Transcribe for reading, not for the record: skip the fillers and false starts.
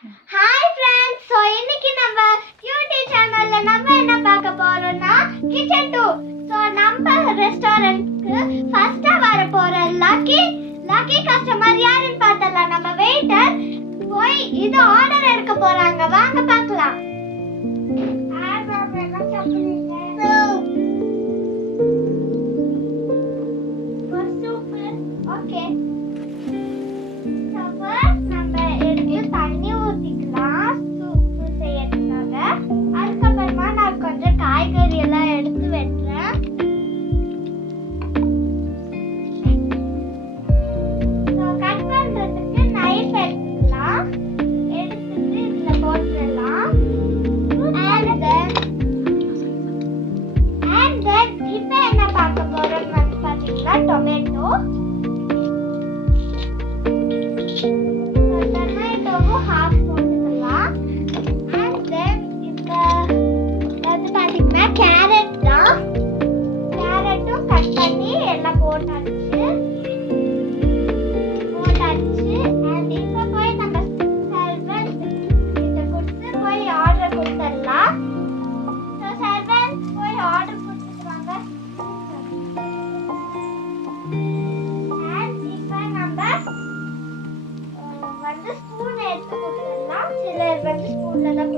Hi friends. So இன்னைக்கு நம்ம beauty சேனல்ல நம்ம என்ன பார்க்க போறோம்னா கிச்சன் டூர். ஸோ நம்ம ரெஸ்டாரண்ட்க்கு ஃபர்ஸ்டா வர போற லக்கி கஸ்டமர் யாருன்னு பார்த்தலாம். நம்ம வெயிட்டர் போய் இது ஆர்டர் எடுக்க போறாங்க. வாங்க பார்க்கலாம். ஓகே, நம்ம எடுத்து தண்ணி ஊத்திக்கலாம் சூப்பு செய்யறதுக்காக. அதுக்கப்புறமா நான் கொஞ்சம் காய்கறி எல்லாம் எடுத்து வெட்டுறேன். கட் பண்றதுக்கு நைஃப் எடுத்துக்கலாம். எடுத்துட்டு இதுல போட்டுடலாம். And then இப்போ என்ன பார்க்க போறோம்னு வந்து பாத்தீங்கன்னா டொமேட்டோ. டொமேட்டோவும் ஹாஃப் போட்டுக்கலாம். And then இப்போ வந்து பாத்தீங்கன்னா கேரட் தான். கேரட்டும் கட் பண்ணி எல்லாம் போட்டாச்சு. And இப்போ போய் நம்ம சர்வன்ட் கிட்ட கொடுத்து போய் ஆர்டர் கொடுத்துடலாம். ஸோ சர்வன்ட் போய் ஆர்டர் கொடுத்துருவாங்க. And இப்போ நம்ம வந்து ஸ்பூன் எடுத்து கொடுத்துடலாம். சிலர் வந்து ஸ்பூன்ல தான்